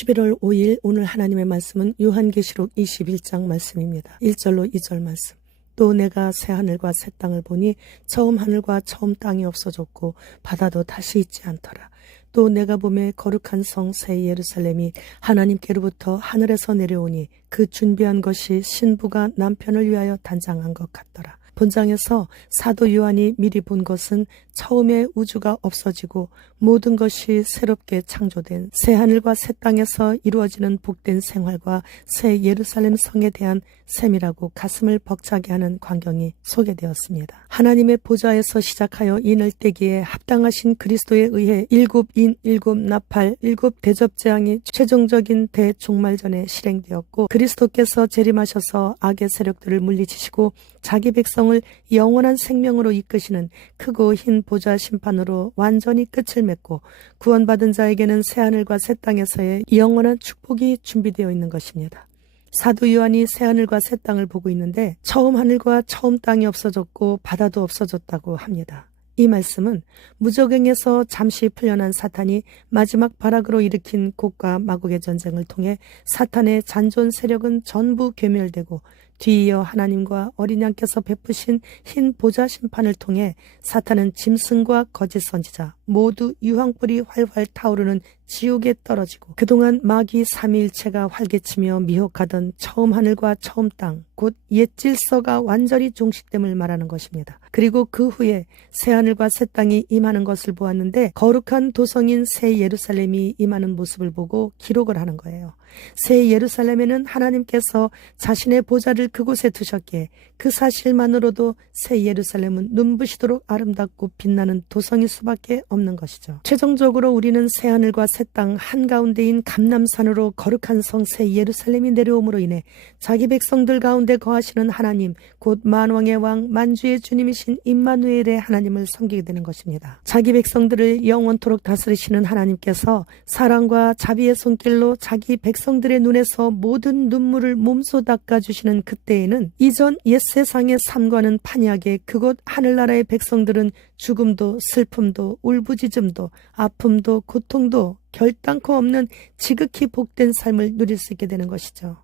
11월 5일 오늘 하나님의 말씀은 요한계시록 21장 말씀입니다. 1절로 2절 말씀. 또 내가 새 하늘과 새 땅을 보니 처음 하늘과 처음 땅이 없어졌고 바다도 다시 있지 않더라. 또 내가 보매 거룩한 성 새 예루살렘이 하나님께로부터 하늘에서 내려오니 그 준비한 것이 신부가 남편을 위하여 단장한 것 같더라. 본장에서 사도 요한이 미리 본 것은 처음에 우주가 없어지고 모든 것이 새롭게 창조된 새 하늘과 새 땅에서 이루어지는 복된 생활과 새 예루살렘 성에 대한 셈이라고 가슴을 벅차게 하는 광경이 소개되었습니다. 하나님의 보좌에서 시작하여 인을 떼기에 합당하신 그리스도에 의해 일곱 인, 일곱 나팔, 일곱 대접재앙이 최종적인 대종말전에 실행되었고 그리스도께서 재림하셔서 악의 세력들을 물리치시고 자기 백성을 영원한 생명으로 이끄시는 크고 흰 보좌 심판으로 완전히 끝을 맺고 구원받은 자에게는 새하늘과 새 땅에서의 영원한 축복이 준비되어 있는 것입니다. 사도 요한이 새하늘과 새 땅을 보고 있는데 처음 하늘과 처음 땅이 없어졌고 바다도 없어졌다고 합니다. 이 말씀은 무적행에서 잠시 풀려난 사탄이 마지막 발악으로 일으킨 곡과 마곡의 전쟁을 통해 사탄의 잔존 세력은 전부 괴멸되고 뒤이어 하나님과 어린 양께서 베푸신 흰 보좌 심판을 통해 사탄은 짐승과 거짓 선지자 모두 유황불이 활활 타오르는 지옥에 떨어지고 그동안 마귀 삼위일체가 활개치며 미혹하던 처음 하늘과 처음 땅 곧 옛 질서가 완전히 종식됨을 말하는 것입니다. 그리고 그 후에 새 하늘과 새 땅이 임하는 것을 보았는데 거룩한 도성인 새 예루살렘이 임하는 모습을 보고 기록을 하는 거예요. 새 예루살렘에는 하나님께서 자신의 보좌를 그곳에 두셨기에 그 사실만으로도 새 예루살렘은 눈부시도록 아름답고 빛나는 도성일 수밖에 없는 것이죠. 최종적으로 우리는 새 하늘과 새 땅 한가운데인 감람산으로 거룩한 성 새 예루살렘이 내려옴으로 인해 자기 백성들 가운데 거하시는 하나님 곧 만왕의 왕 만주의 주님이신 임마누엘의 하나님을 섬기게 되는 것입니다. 자기 백성들을 영원토록 다스리시는 하나님께서 사랑과 자비의 손길로 자기 백성들의 눈에서 모든 눈물을 몸소 닦아주시는 그때에는 이전 옛세상의 삶과는 판이하게 그곳 하늘나라의 백성들은 죽음도 슬픔도 울부짖음도 아픔도 고통도 결단코 없는 지극히 복된 삶을 누릴 수 있게 되는 것이죠.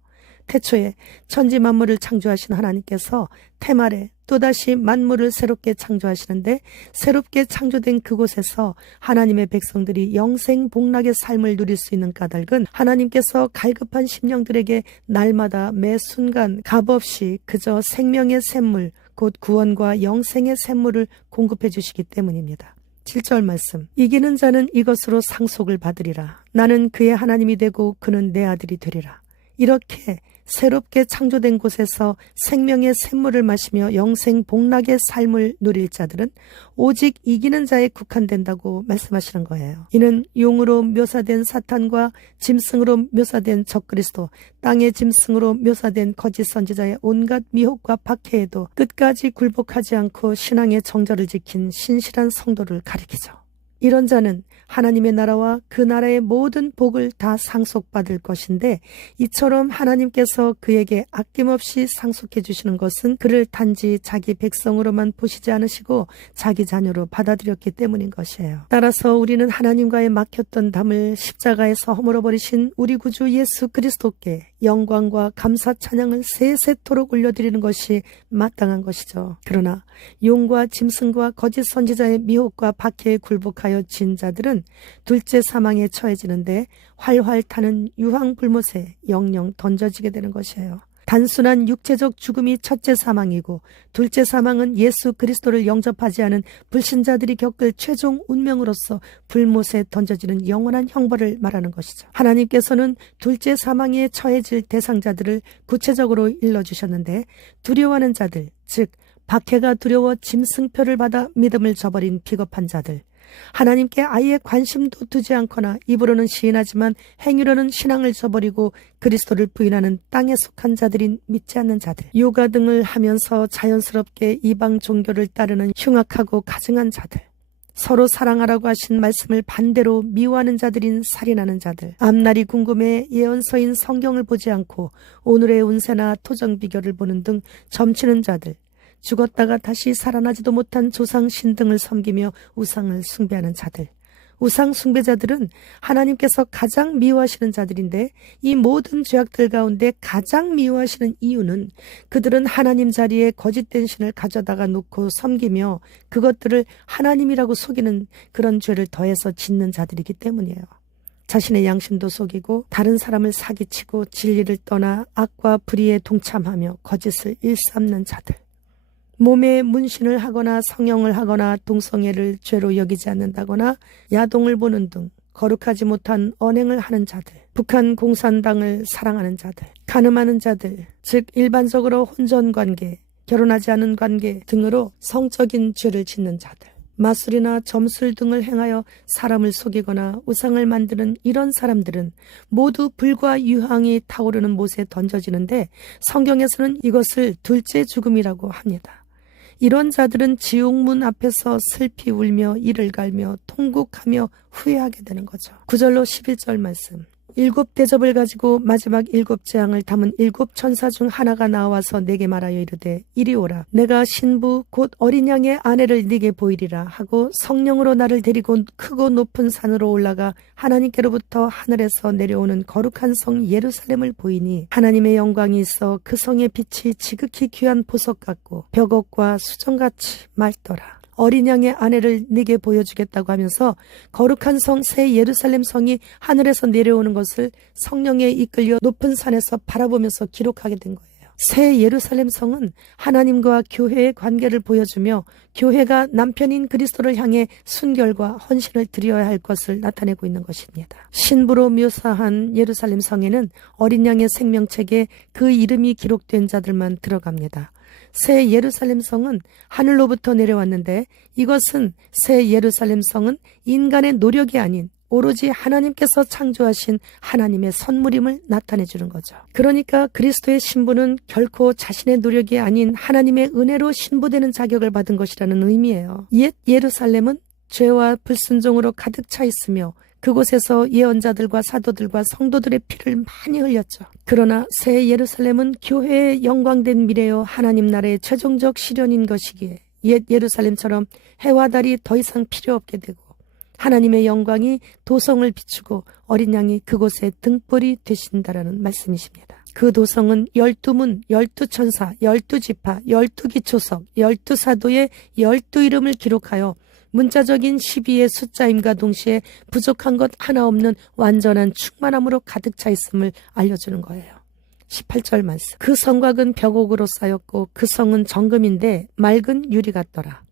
태초에 천지 만물을 창조하신 하나님께서 태말에 또다시 만물을 새롭게 창조하시는데 새롭게 창조된 그곳에서 하나님의 백성들이 영생복락의 삶을 누릴 수 있는 까닭은 하나님께서 갈급한 심령들에게 날마다 매 순간 값없이 그저 생명의 샘물 곧 구원과 영생의 샘물을 공급해 주시기 때문입니다. 7절 말씀. 이기는 자는 이것으로 상속을 받으리라. 나는 그의 하나님이 되고 그는 내 아들이 되리라. 이렇게 새롭게 창조된 곳에서 생명의 샘물을 마시며 영생 복락의 삶을 누릴 자들은 오직 이기는 자에 국한된다고 말씀하시는 거예요. 이는 용으로 묘사된 사탄과 짐승으로 묘사된 적그리스도, 땅의 짐승으로 묘사된 거짓 선지자의 온갖 미혹과 박해에도 끝까지 굴복하지 않고 신앙의 정절을 지킨 신실한 성도를 가리키죠. 이런 자는 하나님의 나라와 그 나라의 모든 복을 다 상속받을 것인데 이처럼 하나님께서 그에게 아낌없이 상속해 주시는 것은 그를 단지 자기 백성으로만 보시지 않으시고 자기 자녀로 받아들였기 때문인 것이에요. 따라서 우리는 하나님과의 막혔던 담을 십자가에서 허물어버리신 우리 구주 예수 그리스도께 영광과 감사 찬양을 세세토록 올려드리는 것이 마땅한 것이죠. 그러나 용과 짐승과 거짓 선지자의 미혹과 박해에 굴복하여 진 자들은 둘째 사망에 처해지는데 활활 타는 유황불못에 영영 던져지게 되는 것이에요. 단순한 육체적 죽음이 첫째 사망이고 둘째 사망은 예수 그리스도를 영접하지 않은 불신자들이 겪을 최종 운명으로서 불못에 던져지는 영원한 형벌을 말하는 것이죠. 하나님께서는 둘째 사망에 처해질 대상자들을 구체적으로 일러주셨는데 두려워하는 자들, 즉 박해가 두려워 짐승표를 받아 믿음을 저버린 비겁한 자들, 하나님께 아예 관심도 두지 않거나 입으로는 시인하지만 행위로는 신앙을 저버리고 그리스도를 부인하는 땅에 속한 자들인 믿지 않는 자들, 요가 등을 하면서 자연스럽게 이방 종교를 따르는 흉악하고 가증한 자들, 서로 사랑하라고 하신 말씀을 반대로 미워하는 자들인 살인하는 자들, 앞날이 궁금해 예언서인 성경을 보지 않고 오늘의 운세나 토정 비결을 보는 등 점치는 자들, 죽었다가 다시 살아나지도 못한 조상 신 등을 섬기며 우상을 숭배하는 자들, 우상 숭배자들은 하나님께서 가장 미워하시는 자들인데 이 모든 죄악들 가운데 가장 미워하시는 이유는 그들은 하나님 자리에 거짓된 신을 가져다가 놓고 섬기며 그것들을 하나님이라고 속이는 그런 죄를 더해서 짓는 자들이기 때문이에요. 자신의 양심도 속이고 다른 사람을 사기치고 진리를 떠나 악과 불의에 동참하며 거짓을 일삼는 자들. 몸에 문신을 하거나 성형을 하거나 동성애를 죄로 여기지 않는다거나 야동을 보는 등 거룩하지 못한 언행을 하는 자들, 북한 공산당을 사랑하는 자들, 간음하는 자들, 즉 일반적으로 혼전관계, 결혼하지 않은 관계 등으로 성적인 죄를 짓는 자들, 마술이나 점술 등을 행하여 사람을 속이거나 우상을 만드는 이런 사람들은 모두 불과 유황이 타오르는 못에 던져지는데 성경에서는 이것을 둘째 죽음이라고 합니다. 이런 자들은 지옥문 앞에서 슬피 울며 이를 갈며 통곡하며 후회하게 되는 거죠. 9절로 11절 말씀. 7 대접을 가지고 마지막 7 재앙을 담은 7 천사 중 하나가 나와서 내게 말하여 이르되 이리 오라. 내가 신부 곧 어린 양의 아내를 네게 보이리라 하고 성령으로 나를 데리고 크고 높은 산으로 올라가 하나님께로부터 하늘에서 내려오는 거룩한 성 예루살렘을 보이니 하나님의 영광이 있어 그 성의 빛이 지극히 귀한 보석 같고 벽옥과 수정같이 맑더라. 어린 양의 아내를 네게 보여주겠다고 하면서 거룩한 성 새 예루살렘 성이 하늘에서 내려오는 것을 성령에 이끌려 높은 산에서 바라보면서 기록하게 된 거예요. 새 예루살렘 성은 하나님과 교회의 관계를 보여주며 교회가 남편인 그리스도를 향해 순결과 헌신을 드려야 할 것을 나타내고 있는 것입니다. 신부로 묘사한 예루살렘 성에는 어린 양의 생명책에 그 이름이 기록된 자들만 들어갑니다. 새 예루살렘 성은 하늘로부터 내려왔는데 이것은 새 예루살렘 성은 인간의 노력이 아닌 오로지 하나님께서 창조하신 하나님의 선물임을 나타내 주는 거죠. 그러니까 그리스도의 신부는 결코 자신의 노력이 아닌 하나님의 은혜로 신부되는 자격을 받은 것이라는 의미예요. 옛 예루살렘은 죄와 불순종으로 가득 차 있으며 그곳에서 예언자들과 사도들과 성도들의 피를 많이 흘렸죠. 그러나 새 예루살렘은 교회의 영광된 미래요 하나님 나라의 최종적 실현인 것이기에 옛 예루살렘처럼 해와 달이 더 이상 필요 없게 되고 하나님의 영광이 도성을 비추고 어린 양이 그곳의 등불이 되신다라는 말씀이십니다. 그 도성은 12문, 12천사, 12지파, 12기초석, 12사도의 12이름을 기록하여 문자적인 12의 숫자임과 동시에 부족한 것 하나 없는 완전한 충만함으로 가득 차 있음을 알려주는 거예요. 18절 말씀. 그 성곽은 벽옥으로 쌓였고 그 성은 정금인데 맑은 유리 같더라.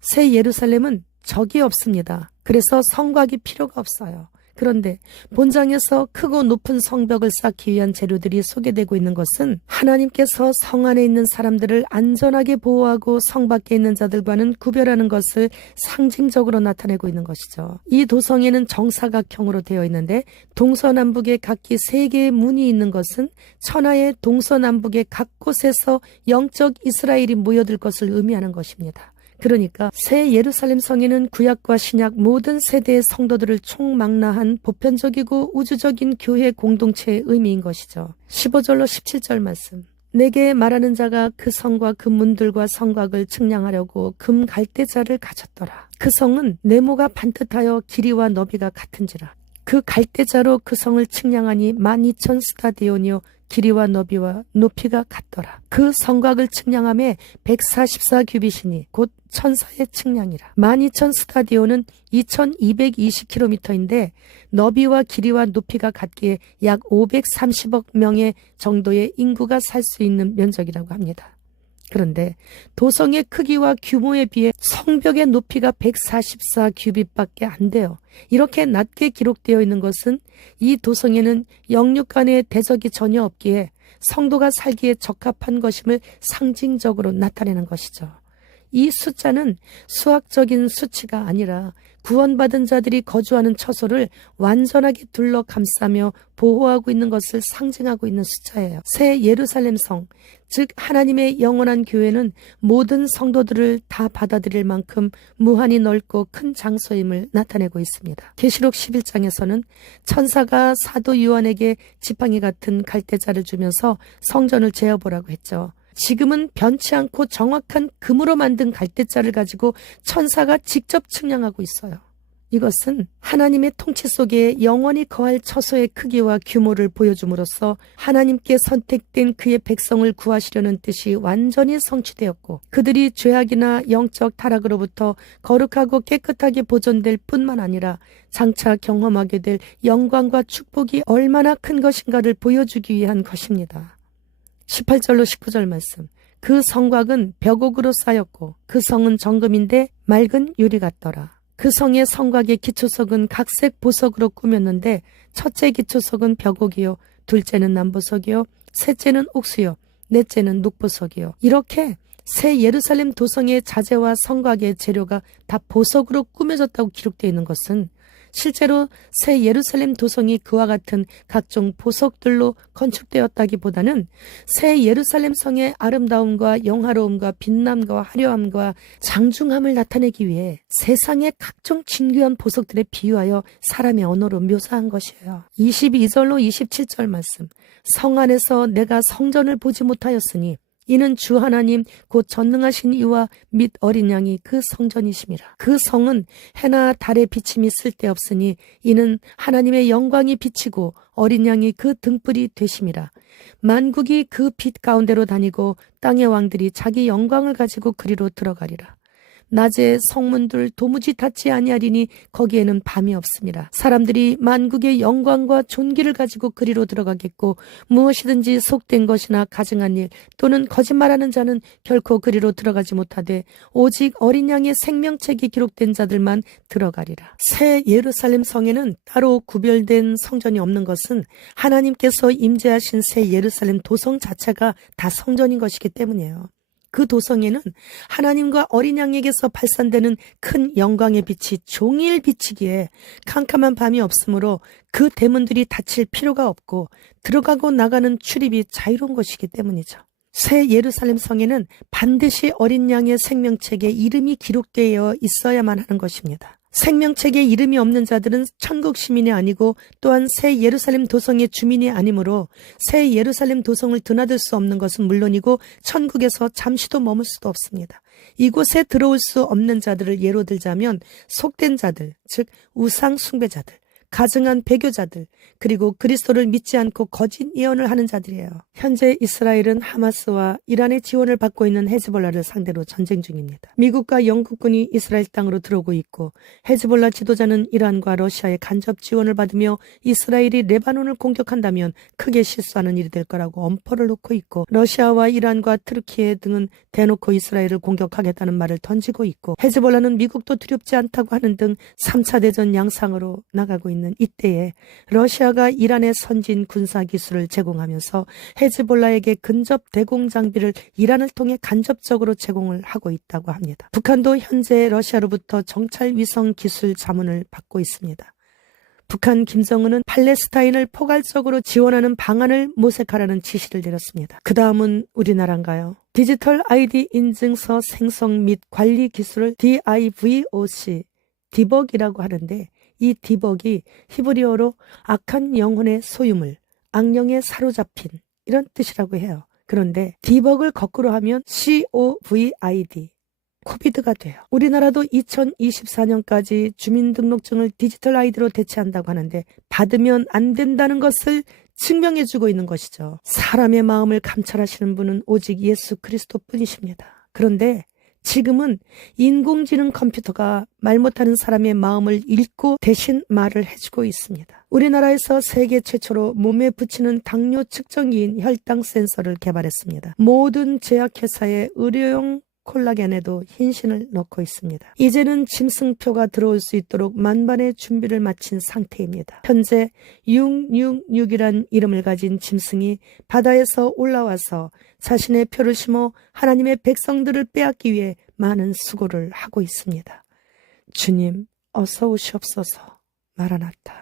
새 예루살렘은 적이 없습니다. 그래서 성곽이 필요가 없어요. 그런데 본장에서 크고 높은 성벽을 쌓기 위한 재료들이 소개되고 있는 것은 하나님께서 성 안에 있는 사람들을 안전하게 보호하고 성 밖에 있는 자들과는 구별하는 것을 상징적으로 나타내고 있는 것이죠. 이 도성에는 정사각형으로 되어 있는데 동서남북에 각기 3개의 문이 있는 것은 천하의 동서남북의 각 곳에서 영적 이스라엘이 모여들 것을 의미하는 것입니다. 그러니까 새 예루살렘 성에는 구약과 신약 모든 세대의 성도들을 총망라한 보편적이고 우주적인 교회 공동체의 의미인 것이죠. 15절로 17절 말씀. 내게 말하는 자가 그 성과 그 문들과 성곽을 측량하려고 금 갈대자를 가졌더라. 그 성은 네모가 반듯하여 길이와 너비가 같은지라. 그 갈대자로 그 성을 측량하니 12,000 스타디온이요 길이와 너비와 높이가 같더라. 그 성곽을 측량함에 144규빗이니 곧 천사의 측량이라. 12,000 스타디온은 2220km인데 너비와 길이와 높이가 같기에 약 530억 명의 정도의 인구가 살 수 있는 면적이라고 합니다. 그런데 도성의 크기와 규모에 비해 성벽의 높이가 144규빗밖에 안 돼요. 이렇게 낮게 기록되어 있는 것은 이 도성에는 영육 간의 대적이 전혀 없기에 성도가 살기에 적합한 것임을 상징적으로 나타내는 것이죠. 이 숫자는 수학적인 수치가 아니라 구원받은 자들이 거주하는 처소를 완전하게 둘러 감싸며 보호하고 있는 것을 상징하고 있는 숫자예요. 새 예루살렘 성, 즉 하나님의 영원한 교회는 모든 성도들을 다 받아들일 만큼 무한히 넓고 큰 장소임을 나타내고 있습니다. 계시록 11장에서는 천사가 사도 요한에게 지팡이 같은 갈대자를 주면서 성전을 재어보라고 했죠. 지금은 변치 않고 정확한 금으로 만든 갈대자를 가지고 천사가 직접 측량하고 있어요. 이것은 하나님의 통치 속에 영원히 거할 처소의 크기와 규모를 보여줌으로써 하나님께 선택된 그의 백성을 구하시려는 뜻이 완전히 성취되었고, 그들이 죄악이나 영적 타락으로부터 거룩하고 깨끗하게 보존될 뿐만 아니라 장차 경험하게 될 영광과 축복이 얼마나 큰 것인가를 보여주기 위한 것입니다. 18절로 19절 말씀. 그 성곽은 벽옥으로 쌓였고 그 성은 정금인데 맑은 유리 같더라. 그 성의 성곽의 기초석은 각색 보석으로 꾸몄는데 첫째 기초석은 벽옥이요, 둘째는 남보석이요, 셋째는 옥수요, 넷째는 눅보석이요. 이렇게 새 예루살렘 도성의 자재와 성곽의 재료가 다 보석으로 꾸며졌다고 기록되어 있는 것은 실제로 새 예루살렘 도성이 그와 같은 각종 보석들로 건축되었다기보다는 새 예루살렘 성의 아름다움과 영화로움과 빛남과 화려함과 장중함을 나타내기 위해 세상의 각종 진귀한 보석들에 비유하여 사람의 언어로 묘사한 것이에요. 22절로 27절 말씀. 성 안에서 내가 성전을 보지 못하였으니 이는 주 하나님 곧 전능하신 이와 및 어린 양이 그 성전이심이라. 그 성은 해나 달의 비침이 쓸데없으니 이는 하나님의 영광이 비치고 어린 양이 그 등불이 되심이라. 만국이 그 빛 가운데로 다니고 땅의 왕들이 자기 영광을 가지고 그리로 들어가리라. 낮에 성문들 도무지 닫지 아니하리니 거기에는 밤이 없음이라. 사람들이 만국의 영광과 존귀를 가지고 그리로 들어가겠고 무엇이든지 속된 것이나 가증한 일 또는 거짓말하는 자는 결코 그리로 들어가지 못하되 오직 어린 양의 생명책이 기록된 자들만 들어가리라. 새 예루살렘 성에는 따로 구별된 성전이 없는 것은 하나님께서 임재하신 새 예루살렘 도성 자체가 다 성전인 것이기 때문이에요. 그 도성에는 하나님과 어린 양에게서 발산되는 큰 영광의 빛이 종일 비치기에 캄캄한 밤이 없으므로 그 대문들이 닫힐 필요가 없고 들어가고 나가는 출입이 자유로운 것이기 때문이죠. 새 예루살렘 성에는 반드시 어린 양의 생명책에 이름이 기록되어 있어야만 하는 것입니다. 생명책에 이름이 없는 자들은 천국 시민이 아니고 또한 새 예루살렘 도성의 주민이 아니므로 새 예루살렘 도성을 드나들 수 없는 것은 물론이고 천국에서 잠시도 머물 수도 없습니다. 이곳에 들어올 수 없는 자들을 예로 들자면 속된 자들, 즉 우상 숭배자들, 가증한 배교자들, 그리고 그리스도를 믿지 않고 거짓 예언을 하는 자들이에요. 현재 이스라엘은 하마스와 이란의 지원을 받고 있는 헤즈볼라를 상대로 전쟁 중입니다. 미국과 영국군이 이스라엘 땅으로 들어오고 있고 헤즈볼라 지도자는 이란과 러시아의 간접 지원을 받으며 이스라엘이 레바논을 공격한다면 크게 실수하는 일이 될 거라고 엄포를 놓고 있고, 러시아와 이란과 트르키예 등은 대놓고 이스라엘을 공격하겠다는 말을 던지고 있고, 헤즈볼라는 미국도 두렵지 않다고 하는 등 3차 대전 양상으로 나가고 있는 이때에 러시아가 이란의 선진 군사 기술을 제공하면서 헤즈볼라에게 근접 대공 장비를 이란을 통해 간접적으로 제공을 하고 있다고 합니다. 북한도 현재 러시아로부터 정찰 위성 기술 자문을 받고 있습니다. 북한 김정은은 팔레스타인을 포괄적으로 지원하는 방안을 모색하라는 지시를 내렸습니다. 그 다음은 우리나라인가요? 디지털 아이디 인증서 생성 및 관리 기술을 DIVOC, 디벅이라고 하는데, 이 디벅이 히브리어로 악한 영혼의 소유물, 악령에 사로잡힌 이런 뜻이라고 해요. 그런데 디벅을 거꾸로 하면 COVID, 코비드가 돼요. 우리나라도 2024년까지 주민등록증을 디지털 아이디로 대체한다고 하는데 받으면 안 된다는 것을 증명해주고 있는 것이죠. 사람의 마음을 감찰하시는 분은 오직 예수 그리스도 뿐이십니다. 그런데 지금은 인공지능 컴퓨터가 말 못하는 사람의 마음을 읽고 대신 말을 해주고 있습니다. 우리나라에서 세계 최초로 몸에 붙이는 당뇨 측정기인 혈당 센서를 개발했습니다. 모든 제약회사의 의료용 콜라겐에도 흰신을 넣고 있습니다. 이제는 짐승표가 들어올 수 있도록 만반의 준비를 마친 상태입니다. 현재 666이란 이름을 가진 짐승이 바다에서 올라와서 자신의 표를 심어 하나님의 백성들을 빼앗기 위해 많은 수고를 하고 있습니다. 주님, 어서 오시옵소서. 마라나타.